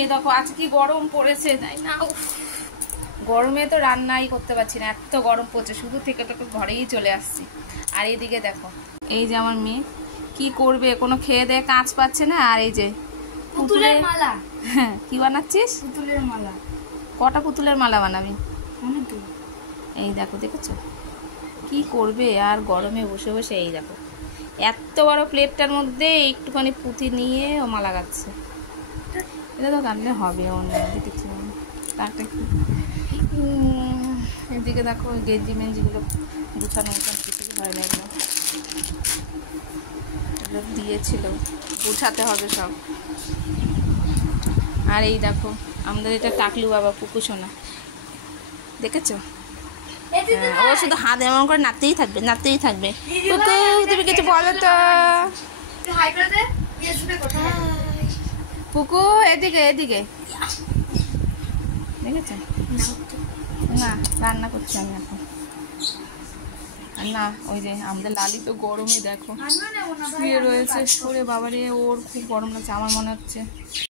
এই দেখো আজ কি গরম পড়েছে, তাই না? গরমে তো রান্নাই করতে পারছি না, এত গরম পড়ছে, শুধু থেকে ঘরেই চলে আসছি। আর এইদিকে দেখো, এই যে আমার মেয়ে কি করবে, কোনো খেয়ে দেয়ে কাঁচ পাচ্ছে না। আর এই যে পুতুলের মালা। হ্যাঁ, কি বানাচ্ছিস? পুতুলের মালা। কটা পুতুলের মালা বানাবি? এই দেখো, দেখেছো কি করবে? আর গরমে বসে বসে এই দেখো এত বড় প্লেটটার মধ্যে একটুখানি পুঁতি নিয়ে ও মালা গাচ্ছে। এটা তো গানলে হবে অন্য কিছু কাটে। এদিকে দেখো গেঞ্জি মেঞ্জিগুলো গুছানো গুছানো কিছু হয় না, এগুলো দিয়েছিল, গুছাতে হবে সব। আর এই দেখো আমাদের এটা টাকলু বাবা, পুকু সোনা, দেখেছো? ও শুধু হাত এমন করে নাচতেই থাকবে, নাচতেই থাকবে। পুকু তুমি কিছু বলো তো। পুকু এদিকে এদিকে, দেখেছো? না, রান্না করছি আমি এখন। আর না, ওই যে আমাদের লালি তো গরমে দেখো শুয়ে রয়েছে। ওরে বাবারে, ওর খুব গরম লাগছে আমার মনে হচ্ছে।